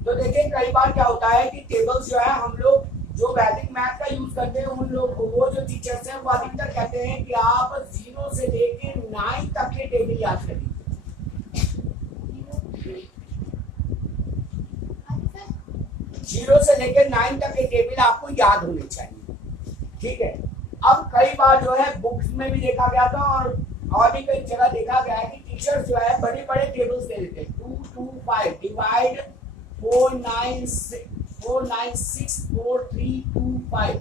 तो देखिए कई बार क्या होता है कि टेबल्स जो है हम लोग जो वैदिक मैथ का यूज करते हैं उन लोग वो जो टीचर्स हैं वो अधिकतर कहते हैं कि आप 0 से लेके 9 तक के टेबल याद कर लीजिए। 0 से लेकर 9 तक के टेबल आपको याद होने चाहिए, ठीक है। अब कई बार जो है बुक्स में भी देखा गया था और भी कई जगह देखा गया है कि टीचर्स जो है बड़े बड़े टेबल्स दे देते हैं 2 2 5 डिवाइड 4 9 6 4 3 2 5।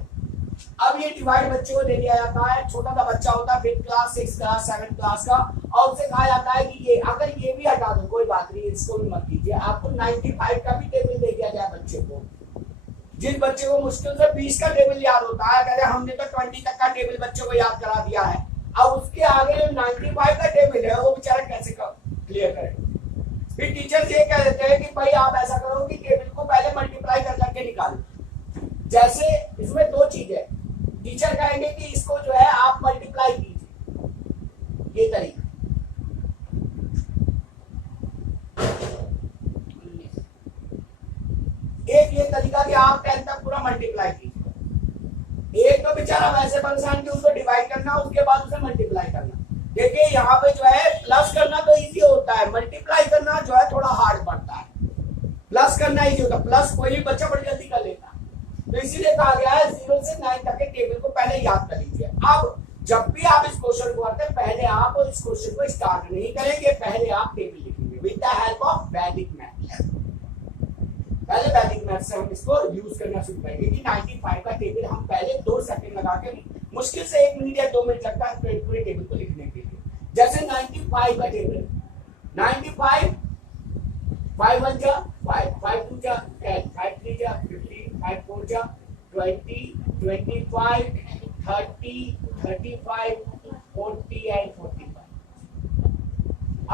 अब ये डिवाइड बच्चे को दे दिया जाता है, छोटा सा बच्चा होता है 5th class 6th class 7th class का, और उसे कहा जाता है कि ये अगर ये भी हटा दो कोई बात नहीं, इसको भी मत कीजिए, आपको 95 का भी टेबल दे दिया जाए बच्चे को। जिस बच्चे को मुश्किल से 20 का टेबल याद होता है, कहते हैं हमने तो 20 तक का टेबल बच्चे को याद करा दिया है, अब उसके आगे जो 95 का टेबल है वो बेचारा कैसे क्लियर करे। फिर टीचर्स ये कह देते हैं कि भाई आप ऐसा करो कि टेबल को पहले मल्टीप्लाई कर करके निकालो। जैसे इसमें दो चीजें, टीचर कहेंगे कि इसको जो है आप मल्टीप्लाई कीजिए, ये तरीका, एक ये तरीका कि आप 10 तक पूरा मल्टीप्लाई कीजिए। एक तो बेचारा वैसे परेशान कि उसको डिवाइड करना उसके बाद उसे मल्टीप्लाई करना। देखिए यहाँ पे जो है प्लस करना तो इजी होता है, मल्टीप्लाई करना जो है थोड़ा हार्ड पड़ता है। प्लस करना इजी होता है, प्लस कोई भी बच्चा बड़ी जल्दी कर लेता है, तो इसीलिए कहा गया है 0 से 9 तक के टेबल को पहले याद कर लीजिए। अब जब भी आप इस क्वेश्चन को करते हैं पहले आप इस क्वेश्चन को स्टार्ट नहीं करेंगे, पहले आप टेबल लिखेंगे विद द हेल्प ऑफ वैदिक मैथ। पहले वैदिक मैथ से हम इसको यूज करना शुरू करेंगे कि 95 का टेबल हम पहले 2 सेकंड लगा के, मुश्किल से 1 मिनट या 2 मिनट लगता है पूरे टेबल को लिखने के लिए। जैसे 95 का टेबल, 95 5 1 जा 5 5 2 जा 10 5 3 जा 15 5 4 जा 20 25 30 35 40 एंड 45।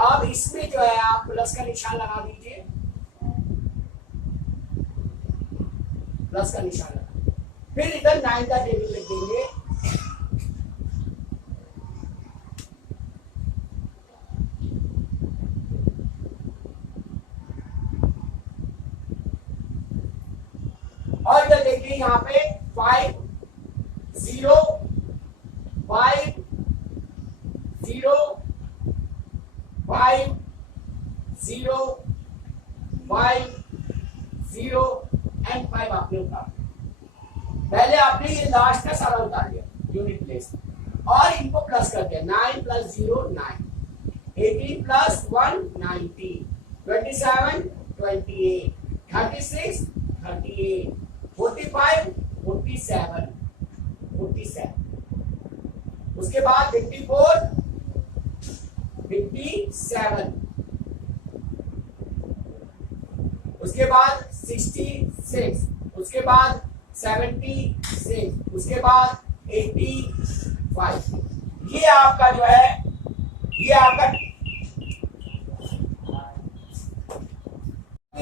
अब इसमें जो है आप प्लस का निशान लगा दीजिए, प्लस का निशान लगा, फिर इधर 9 का टेबल लिख देंगे। और इधर देखिए यहाँ पे 5 0 5 0 5 0 5 0 एंड 5 आपने उतार, पहले आपने ये लास्ट का सारा उतार लिया यूनिट प्लेस, और इनको प्लस कर दिया 9 + 0 9, 18 + 1 19, 27 28, 36 38, 45 47 47, उसके बाद 54 57, उसके बाद 66, उसके बाद 76, उसके बाद 85। ये आपका जो है ये आपका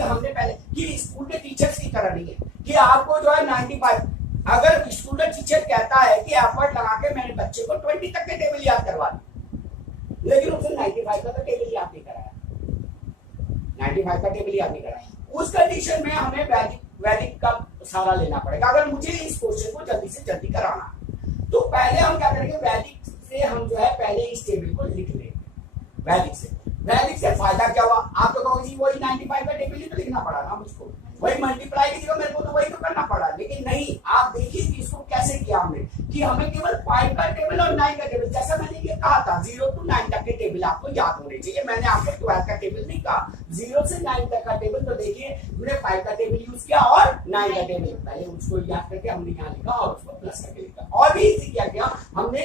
हमने पहले कि स्कूल के टीचर्स की तरह नहीं है कि आपको जो है 95, अगर स्कूल का टीचर कहता है कि एफर्ट लगा के मैंने बच्चे को 20 तक के टेबल याद करवा दी, लेकिन उसने 95 का तो टेबल याद नहीं कराया, 95 का टेबल याद नहीं कराया, उस कंडीशन में हमें वैदिक का सहारा लेना पड़ेगा। अगर मुझे इस क्वेश्चन को जल्दी से जल्दी कराना तो पहले हम क्या करेंगे, वैदिक से हम जो है पहले इस टेबल को लिख लेंगे। वैदिक से फायदा क्या हुआ, आप तो कहोगे जी वही 95 का टेबल ही तो लिखना पड़ा ना मुझको, वही मल्टीप्लाई की जगह मेरे को तो वही तो करना पड़ा, लेकिन नहीं, आप देखिए कि इसको कैसे किया हमने कि हमें केवल 5 का टेबल और 9 का टेबल, जैसा मैंने ये कहा था 0 to 9 तक के टेबल आपको याद होने चाहिए। मैंने आपको 12 का टेबल नहीं कहा, 0 से 9 तक का टेबल, तो देखिए मैंने 5 का टेबल यूज किया और 9 का टेबल, पहले उसको याद करके हमने यहाँ लिखा और उसको प्लस करके लिखा, और भी इजी क्या किया हमने,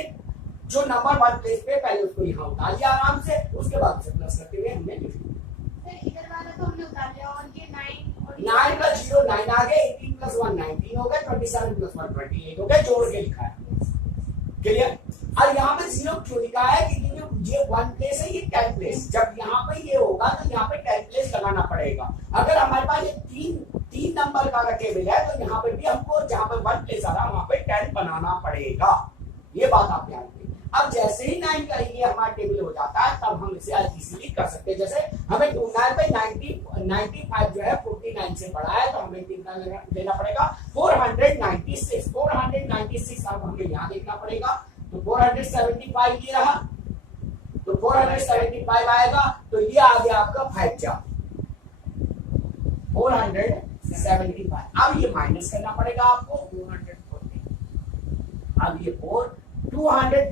जो नंबर 1 प्लेस पे पहले उसको यहाँ उतार लिया आराम से, उसके बाद से प्लस करते हुए हमने लिख लिया। इधर वाला तो हमने उतार लिया, और ये 9 + 0 9 आ गए, 18 + 1 19 हो गए, 27 + 1 28 हो गए, जोड़ के लिखा है, क्लियर। और यहाँ पे 0 क्यों लिखा है, क्योंकि ये 1 प्लेस है, ये 10 प्लेस, जब यहाँ पे ये होगा तो यहाँ पे 10 प्लेस लगाना पड़ेगा। अगर हमारे पास ये तीन नंबर का टेबल है तो यहाँ पे भी हमको जहाँ पे 1 प्लेस आ रहा है वहां पे 10 बनाना पड़ेगा, ये बात आप ध्यान रखिए। अब जैसे ही 9 का ये हमारा टेबल हो जाता है तब हम इसे इजीली कर सकते हैं। जैसे हमें 29 पे 95 जो है 49 से बड़ा है तो हमें कितना लेना पड़ेगा 496 अब हमें यहाँ देखना पड़ेगा तो 475 ये रहा तो 475 आएगा तो ये आ गया आपका 5 4 475। अब ये माइनस करना पड़ेगा आपको 240। अब ये 214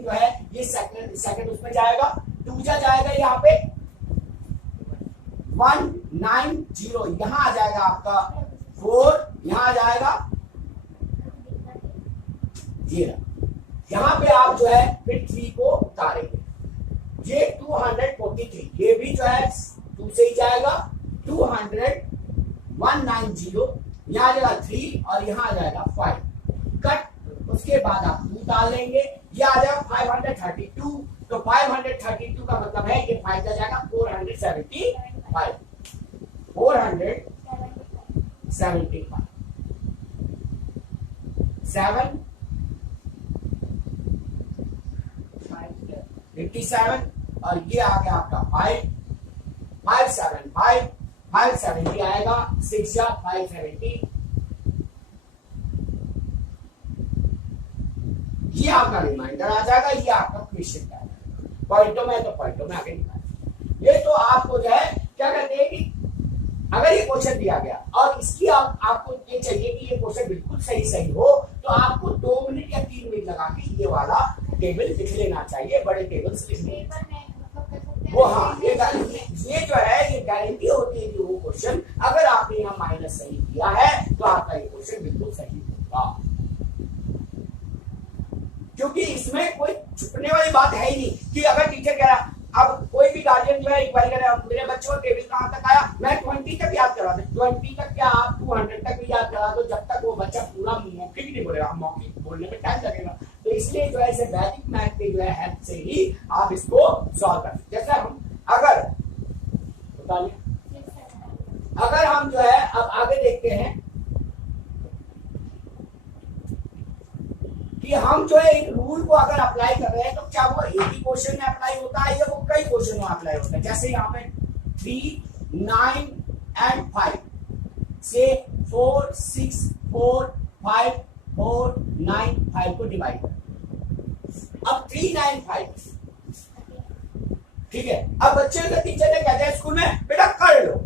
जो है ये सेकंड उसमें जाएगा 2 जाएगा यहाँ पे 190 यहाँ आ जाएगा आपका 4 यहाँ आ जाएगा ये यहाँ पे आप जो है फिर 3 को उतारेंगे ये 243 ये भी जो है 2 से ही जाएगा 190 यहाँ आ जाएगा 3 और यहाँ आ जाएगा 5 कट उसके बाद आप 2 डालेंगे ये आ जाएगा 532 तो 532 का मतलब है ये 5 का जाएगा 475 7 57 और ये आ गया आपका 570 आएगा 6 या 570 ये आपका रिमाइंडर आ जाएगा ये आपका क्वेश्चन का पॉइंटों में तो पॉइंटों में आगे निकाल ये तो आपको जो है क्या कहते हैं कि अगर ये क्वेश्चन दिया गया और इसकी आपको ये चाहिए कि ये क्वेश्चन बिल्कुल सही हो तो आपको 2 मिनट या 3 मिनट लगा के ये वाला टेबल लिख लेना चाहिए बड़े टेबल्स लिखने वो हाँ ये जो है ये गारंटी होती है कि वो क्वेश्चन अगर आपने यहाँ माइनस सही किया है तो आपका ये क्वेश्चन बिल्कुल सही होगा क्योंकि इसमें कोई छुपने वाली बात है ही नहीं कि अगर टीचर कह रहा अब कोई भी गार्जियन जो है एक बार कह रहा मेरे बच्चे को टेबल कहां तक आया मैं 20 तक याद करा दे 20 तक क्या आप 200 तक भी याद करा दो जब तक वो बच्चा पूरा मौखिक नहीं बोलेगा मौखिक बोलने में टाइम लगेगा तो इसलिए जो है इसे वैदिक मैथ के जो है हेल्प से ही आप इसको सॉल्व कर जैसे हम अगर हम जो है अब आगे देखते हैं कि हम जो है एक रूल को अगर अप्लाई कर रहे हैं तो क्या वो एक ही क्वेश्चन में अप्लाई होता है या वो कई क्वेश्चन में अप्लाई होता है जैसे यहाँ पे 3 9 एंड 5 से 4 6 4 5 4 9 5 को डिवाइड कर अब 3 9 5 ठीक है अब बच्चे का टीचर ने कहते हैं स्कूल में बेटा कर लो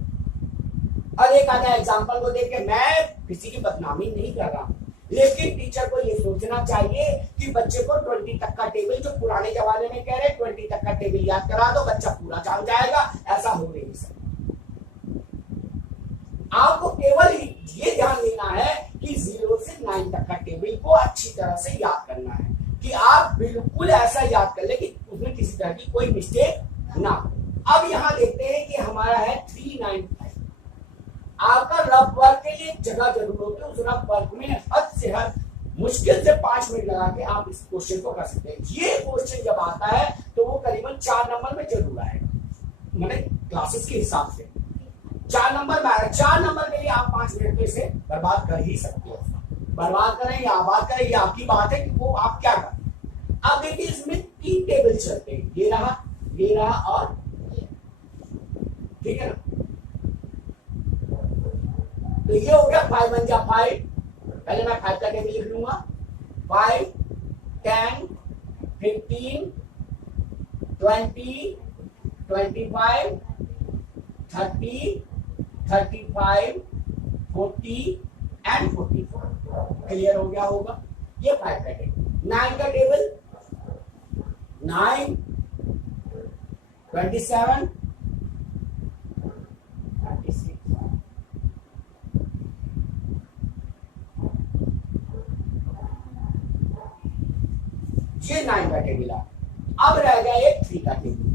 और एक आता है एग्जाम्पल को देख के मैं किसी की बदनामी नहीं कर रहा लेकिन टीचर को ये सोचना चाहिए कि बच्चे को 20 तक का टेबल जो पुराने जमाने में कह रहे 20 तक का टेबल याद करा दो बच्चा पूरा जान जाएगा ऐसा हो नहीं सकता आपको केवल ये ध्यान देना है कि 0 से 9 तक का टेबल को अच्छी तरह से याद करना है कि आप बिल्कुल ऐसा याद कर ले कि उसमें किसी तरह की कोई मिस्टेक ना हो अब यहां देखते हैं कि हमारा है 395 आपका रफ वर्क के लिए जगह जरूर होती है उस रफ वर्क में हद से हद मुश्किल से 5 मिनट लगा के आप इस क्वेश्चन को कर सकते हैं ये क्वेश्चन जब आता है तो वो करीबन 4 नंबर में जरूर आएगा मैंने क्लासेस के हिसाब से 4 नंबर में आएगा 4 नंबर के लिए आप 5 मिनट में इसे बर्बाद कर ही सकते हो बर्बाद करें या आबाद करें ये आपकी बात है कि वो आप क्या करें अब देखिए इसमें 3 टेबल चलते हैं ये रहा और ठीक है ना तो ये हो गया 5 1 जा 5 पहले मैं 5 का टेबल लिख लूंगा 5 10 15 20 25 30 35 40 एंड 44 क्लियर हो गया होगा ये 5 का टेबल 9 का टेबल 9 27 ये 9 का टेबल आ अब रह गया एक 3 का टेबल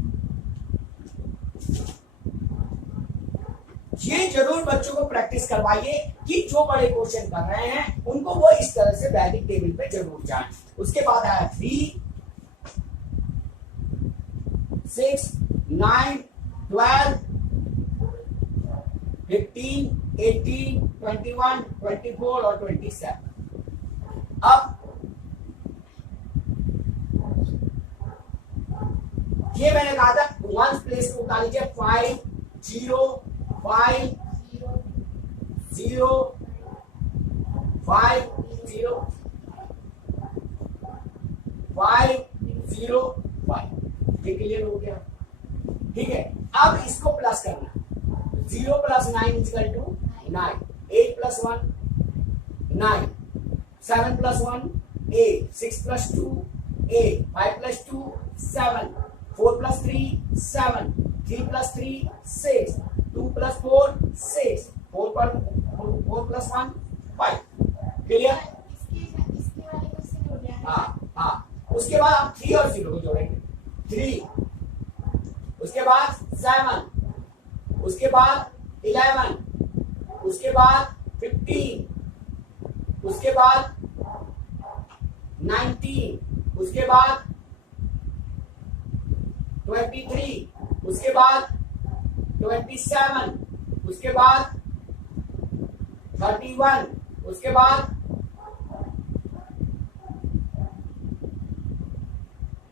ये जरूर बच्चों को प्रैक्टिस करवाइए कि जो बड़े क्वेश्चन कर रहे हैं उनको वो इस तरह से वैदिक टेबल पे जरूर जाएं उसके बाद आया 3 6 9 12 15 18 21 24 और 27 अब वन प्लेस को उतार लीजिए 5 0 5 0 5 0 5 0 5। ये क्लियर हो गया? ठीक है, अब इसको प्लस करना। 0 plus 9 equal to 9, 8 plus 1 9, 7 plus 1 8, 6 plus 2 8, 5 plus 2 7, 4 plus 3 7, 3 plus 3 6, 2 plus 4 6, 4 plus 1 5। Clear? इसके वाले को से जोड़ दिया है। हाँ, उसके बाद आप 3 और 0 को जोड़ेंगे। 3, उसके बाद 7, उसके बाद 11, उसके बाद 15, उसके बाद 19, उसके बाद 23, उसके बाद 27, उसके बाद 31, उसके बाद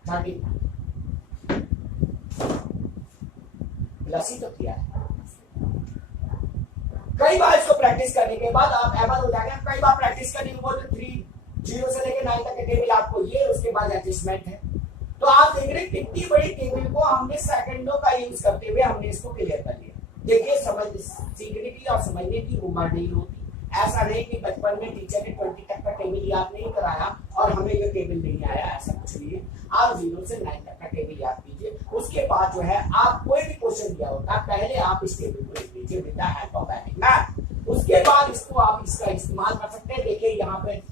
30। प्लस ही तो किया है। कई बार इसको प्रैक्टिस करने के बाद आप एबल हो जाएंगे। कई बार प्रैक्टिस करने के बाद 3 0 से लेकर 9 तक के टेबल आपको ये, उसके बाद एडजस्टमेंट है। तो आप देख रहे हैं कितनी बड़ी टेबल को हमने सेकंडों का यूज करते हुए हमने इसको क्लियर कर लिया। देखिए, समझ सीखने की और समझने की उम्र नहीं होती। ऐसा नहीं कि बचपन में टीचर ने 20 तक का टेबल याद नहीं कराया और हमें ये टेबल नहीं आया, ऐसा कुछ नहीं है। आप 0 से 9 तक का टेबल याद कीजिए। उसके बाद जो है आप कोई भी क्वेश्चन दिया होता है, पहले आप इस टेबल को लिख लीजिए विद द हेल्प ऑफ वैदिक मैथ। उसके बाद इसको आप इसका इस्तेमाल कर सकते हैं। देखिए यहाँ पे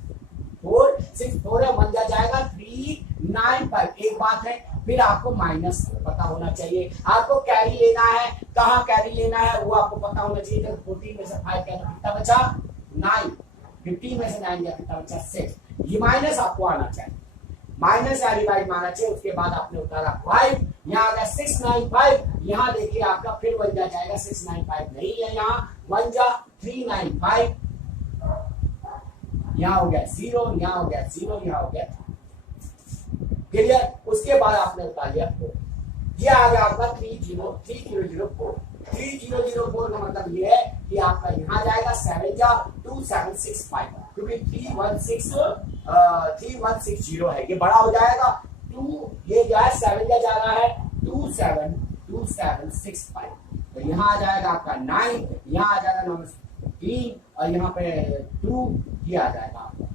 4 6 4 है, 1 जाएगा 3 9 5। एक बात है, फिर आपको माइनस पता होना चाहिए। आपको कैरी लेना है, कहाँ कैरी लेना है वो आपको पता होना चाहिए। जब 14 में से 5 गया तो कितना बचा 9, 15 में से 9 गया कितना बचा 6। ये माइनस आपको आना चाहिए, माइनस या डिवाइड माना चाहिए। उसके बाद आपने उतारा 5, यहाँ आ गया 695। यहाँ देखिए आपका फिर 1 जाएगा, 695 नहीं है, यहाँ 1 जा 395। यहाँ हो गया 0, यहाँ हो गया 0, यहाँ हो गया। क्लियर? उसके बाद आपने उतार लिया 4। ये आ गया आपका 3004। 3004 का मतलब ये है कि आपका यहाँ जाएगा 7 जा 2765, क्योंकि 3160 है, ये बड़ा हो जाएगा 2। ये जो है 7 जा रहा है 2765। तो यहाँ आ जाएगा आपका 9, यहाँ आ जाएगा 3 और यहाँ पे 2, ये आ जाएगा आपका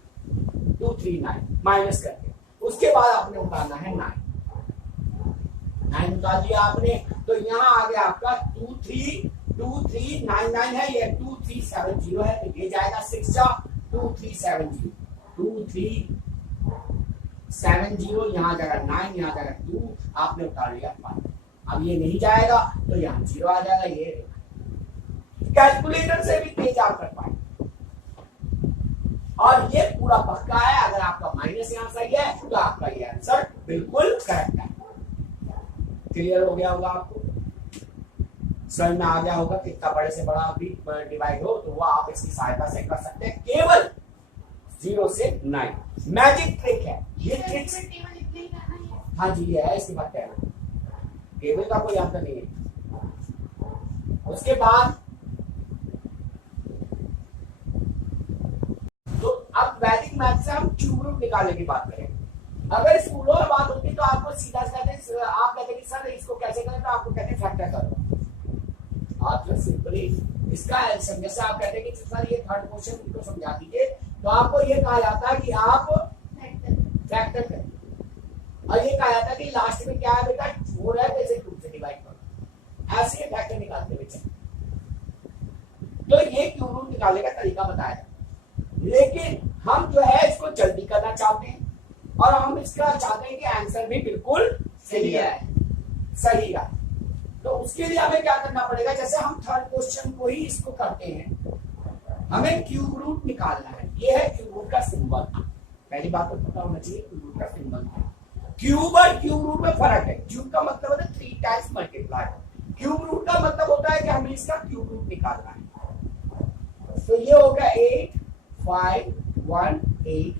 239 माइनस करके। उसके बाद आपने उतारना है 9 उतार दिया आपने। तो यहाँ आ गया आपका 2399 है, ये 2370 है। तो ये जाएगा 6 जा 2370, 2370। यहाँ जाएगा 9, यहाँ जाएगा 2, आपने उतार लिया 5। अब ये नहीं जाएगा तो यहाँ 0 आ जाएगा। ये कैलकुलेटर से भी तेज आप कर पाए। और ये पूरा पक्का है। अगर आपका माइनस यहाँ सही है तो आपका ये आंसर बिल्कुल करेक्ट है। क्लियर हो गया होगा आपको, समझ में आ गया होगा। कितना बड़े से बड़ा भी डिवाइड हो तो वो आप इसकी सहायता से कर सकते हैं, केवल 0 से 9। मैजिक ट्रिक है ये। ट्रिक्स टेबल इतने ही करना है। हाँ जी, ये है। इसके बाद टेबल का कोई आंसर नहीं है। उसके बाद तो अब वैदिक मैथ से हम क्यूब रूट निकालने की बात करें। अगर स्कूलों में बात होती तो आपको सीधा कहते, आप कहते कि सर इसको कैसे करें, तो आपको कहते फैक्टर करो। आप जो सिंपली इसका जैसे आप कहते कि सर ये थर्ड क्वेश्चन को समझा दीजिए, तो आपको ये कहा जाता है कि आप फैक्टर करें। और ये कहा जाता है कि लास्ट में क्या है बेटा, 4 है तो इसे 2 से डिवाइड करो। ऐसे ही फैक्टर निकालते हुए चलो। तो ये क्यूब रूट निकालने का तरीका बताया है। लेकिन हम जो है इसको जल्दी करना चाहते हैं और हम इसका चाहते हैं कि आंसर भी बिल्कुल सही है, सही है। तो उसके लिए हमें क्या करना पड़ेगा, जैसे हम थर्ड क्वेश्चन को ही इसको करते हैं, हमें क्यूब रूट निकालना है। ये है क्यूब रूट का सिंबल। पहली बात तो पता होना चाहिए क्यूब रूट का सिंबल है। क्यूब और क्यूब रूट में फर्क है। क्यूब का मतलब होता है 3 टाइम्स मल्टीप्लाई। क्यूब रूट का मतलब होता है कि हमें इसका क्यूब रूट निकालना है। तो ये हो गया 8518।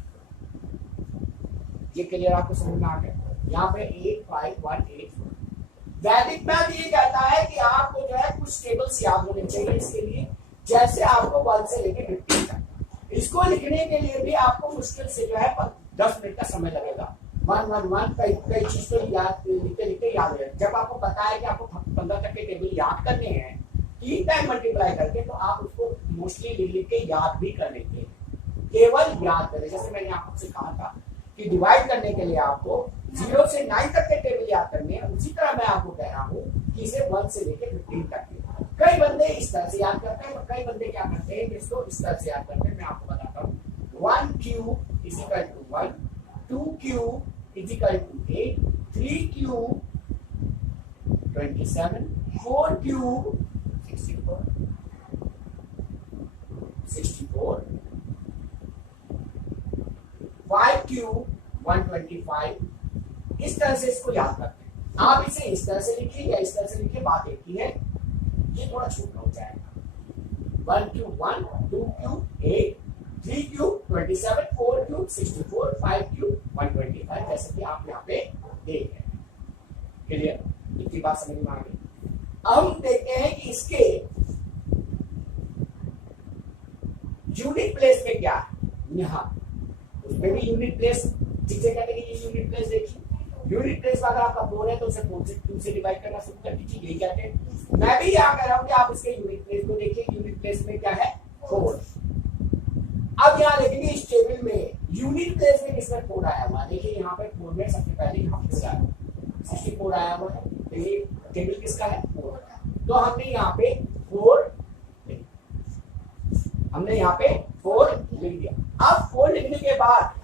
ये क्लियर आपको समझ में आ गया। यहाँ पे 8518। वैदिक मैथ ये कहता है कि आपको जो है कुछ टेबल्स याद होने चाहिए इसके लिए, जैसे आपको 1 से लेके 15 तक। इसको लिखने के लिए भी आपको मुश्किल से जो है 10 मिनट का समय लगेगा। 1 1 1 कई चीज तो याद लिखते लिखते याद है। जब आपको पता है कि आपको 15 तक के टेबल याद करने हैं 3 टाइम मल्टीप्लाई करके, तो आप उसको मोस्टली लिख लिख के याद भी कर लेते हैं। केवल याद करें, जैसे मैंने आपसे कहा था कि डिवाइड करने के लिए आपको 0 से 9 तक के टेबल याद करने हैं, उसी तरह मैं आपको कह रहा हूँ कि इसे 1 से लेकर 15 तक के। कई बंदे इस तरह से याद करते हैं और कई बंदे क्या करते हैं, इसको इस तरह से याद करते हैं। मैं आपको बताता हूँ। 1 cube is equal to 1, 2 cube is equal to 8, 3 cube 27, 4 cube 64, 5 cube 125। इस तरह से इसको याद करते हैं। आप इसे इस तरह से लिखिए या इस तरह से लिखिए, बात एक ही है। ये थोड़ा छोटा हो जाएगा। 1 cube 1, 2 cube 8, 3 cube 27, 4 cube 64, 5 cube 125, जैसे कि आप यहाँ पे देख रहे हैं। क्लियर? इतनी बात समझ में आ गई। अब हम देखते हैं कि इसके यूनिट प्लेस में क्या है। यहाँ उसमें भी यूनिट प्लेस, जिसे कहते हैं कि ये यूनिट प्लेस देखिए। यूनिट प्लेस अगर आपका 4 है तो उसे 4 से 2 से डिवाइड करना शुरू कर दीजिए, यही कहते हैं। मैं भी यहाँ कह रहा हूँ कि आप इसके यूनिट प्लेस को देखिए। यूनिट प्लेस में क्या है? 4। अब यहाँ देखेंगे इस टेबल में यूनिट प्लेस में किसमें 4 आया हुआ। देखिए यहाँ पे 4 में सबसे पहले यहाँ 4 आया, 64 आया हुआ है। तो ये टेबल किसका है? 4। तो हमने यहाँ पे 4 हमने यहाँ पे 4 लिख दिया। अब 4 लिखने के बाद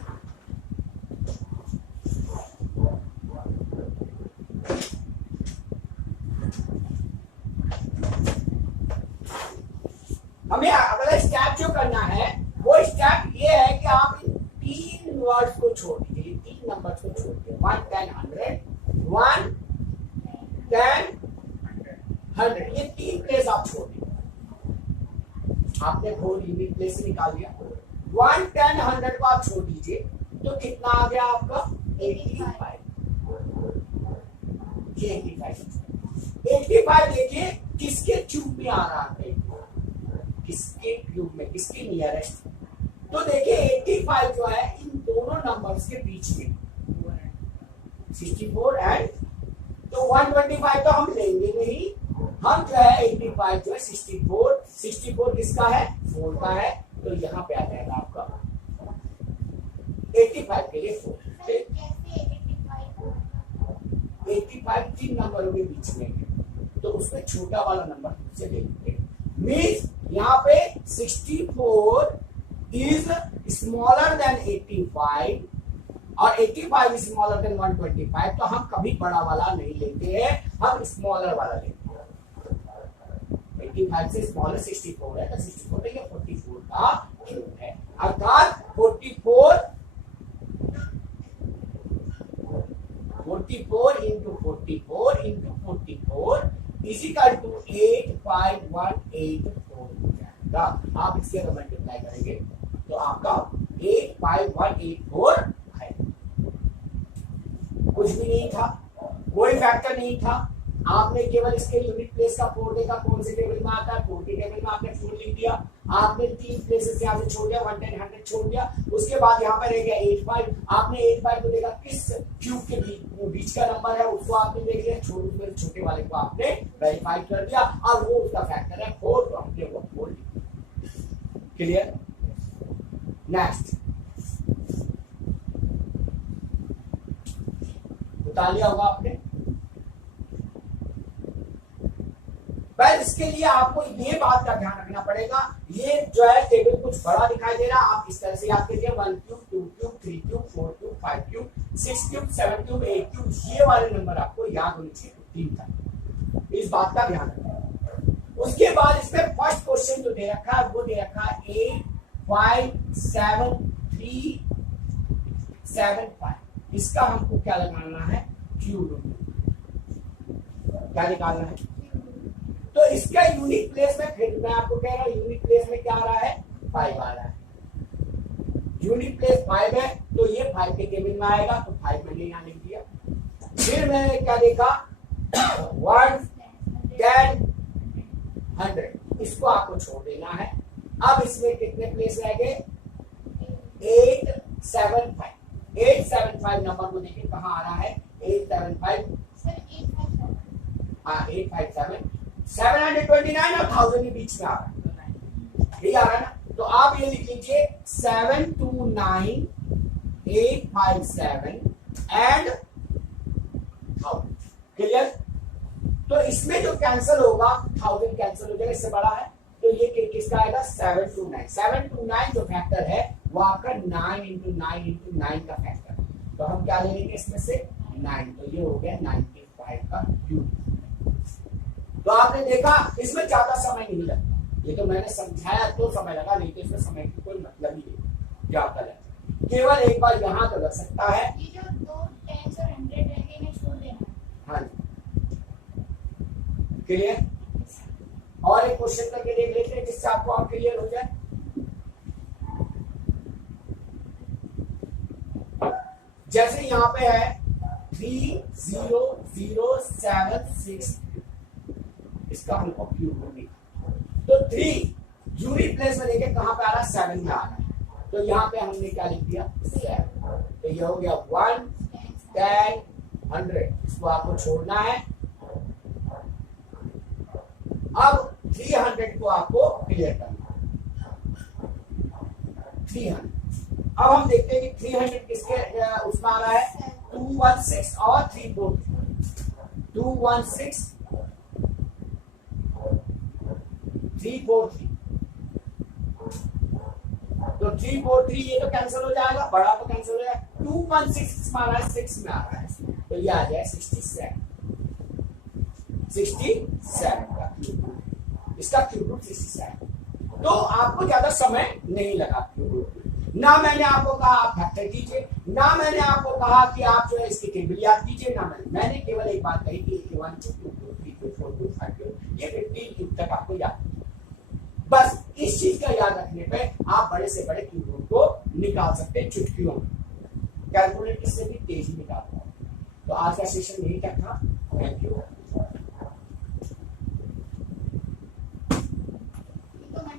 हमें अगला स्टेप जो करना है वो स्टेप ये है कि आप इन 3 वर्ड्स को छोड़ दीजिए, 3 नंबर्स को छोड़ दीजिए। 1 10 100, 1 10 100, ये 3 प्लेस आप छोड़ दीजिए। आपने 4 यूनिट प्लेस से निकाल दिया। 1 10 100 को आप छोड़ दीजिए, तो कितना आ गया आपका? 85। ये 85 देखिए किसके क्यूब में आ रहा है, किसके क्यूब में, किसके नियरेस्ट। तो देखिए 85 जो है इन दोनों नंबर्स के बीच में 64 एंड, तो 125 तो हम लेंगे नहीं। हम जो है 85 जो है 64 किसका है? 4 का है। तो यहाँ पे आ जाएगा आपका 85 के लिए 4। 85 3 नंबरों के बीच में है, तो उसमें छोटा वाला नंबर से ले लेंगे। मीन्स यहाँ पे 64 इज स्मॉलर देन 85 और 85 इज स्मॉलर देन 125। तो हम कभी बड़ा वाला नहीं लेते हैं, हम स्मॉलर वाला लेते हैं। 85 से स्मॉलर 64 है, तो 64 तो ये 44 का क्यूब है। अर्थात 44 into 44 into 44 is equal to 85184 हो जाएगा। आप इसके अगर मल्टीप्लाई करेंगे तो आपका 85184 है। कुछ भी नहीं था, कोई फैक्टर नहीं था। आपने केवल इसके यूनिट प्लेस का 4 देखा, कौन से टेबल में आता है? 4 के टेबल में आपने 4 लिख दिया। आपने 3 प्लेसेस यहाँ से छोड़ दिया, 1 10 100 छोड़ दिया। उसके बाद यहाँ पर रह गया 85। आपने 85 को देखा किस क्यूब के बीच का नंबर है, उसको आपने देख लिया। छोटे वाले को आपने वेरीफाई कर दिया। अब वो उसका फैक्टर है 4, तो हमने वो 4 लिखा। क्लियर? नेक्स्ट बता लिया होगा आपने। बस इसके लिए आपको ये बात का ध्यान रखना पड़ेगा, ये जो है टेबल कुछ बड़ा दिखाई दे रहा है, आप इस तरह से याद कीजिए। 1 cube 2 cube 3 cube 4 cube 5 cube 6 cube 7 cube 8 cube, ये वाले नंबर आपको याद होने चाहिए 3 तक। इस बात का ध्यान रखना। उसके बाद इसमें फर्स्ट क्वेश्चन जो दे रखा है वो दे रखा है 8 5 7 3 7 5। इसका हमको क्या लगाना है? क्यूब। क्या निकालना है? तो इसका यूनिट प्लेस में, फिर मैं आपको कह रहा हूं यूनिट प्लेस में क्या आ रहा है? 5 आ रहा है। यूनिट प्लेस 5 है, तो ये 5 के टेबल में आएगा, तो 5 मैंने यहाँ लिख दिया। फिर मैंने क्या देखा 1 10 100, इसको आपको छोड़ देना है। अब इसमें कितने प्लेस रह गए? 875 नंबर को देखिए कहाँ आ रहा है? 875, सर 857 हाँ 857, 729 और 1000 के बीच में आ रहा है, ठीक आ रहा है ना? तो आप ये लिख लीजिए 729 857 एंड 1000, क्लियर? तो इसमें जो कैंसिल होगा 1000 कैंसिल हो जाएगा, इससे बड़ा है, तो ये किसका आएगा? 729 जो फैक्टर है वो आपका 9 इंटू 9 का फैक्टर है। तो हम क्या ले लेंगे इसमें से? 9, तो ये हो गया 95 का क्यूब। तो आपने देखा इसमें ज्यादा समय नहीं लगता, ये तो मैंने समझाया तो समय लगा, नहीं तो इसमें समय की कोई मतलब ही नहीं। क्या करें, केवल एक बार यहाँ तो लग सकता है। ये जो दो 10 और 100 रहेंगे इन्हें छोड़ देना। हाँ जी, क्लियर? और एक क्वेश्चन करके देख लेते हैं जिससे आपको और क्लियर हो जाए। जैसे यहाँ पे है 30076, इसका हमको क्यूब होगी, तो 3 यूरी प्लेस में लेके कहां पे आ रहा है? 7 में आ रहा है, तो यहाँ पे हमने क्या लिख दिया? 7, तो ये हो गया 1 10 100, इसको आपको छोड़ना है। अब 300 को आपको क्लियर करना है, 300। अब हम देखते हैं कि 300 किसके उसमें आ रहा है? 216 और 343, 216 343, तो 343 ये तो कैंसिल हो जाएगा, बड़ा तो कैंसिल हो जाएगा। 216 में आ रहा है, 6 में आ रहा है, तो ये आ जाए 67 का क्यूब रूट, इसका क्यूब रूट 67। तो आपको ज्यादा समय नहीं लगा क्यूब रूट, ना मैंने आपको कहा आप फैक्टर कीजिए, ना मैंने आपको कहा कि आप जो है इसकी टेबल याद कीजिए, ना मैंने केवल एक बात कही कि 1 2 2 3 4 2 5 ये 15 क्यूब तक आपको याद, बस इस चीज का याद रखने पे आप बड़े से बड़े क्यूब रूट को निकाल सकते हैं चुटकियों में, कैलकुलेटर से भी तेजी निकाल। तो आज का सेशन यही तक था, थैंक यू।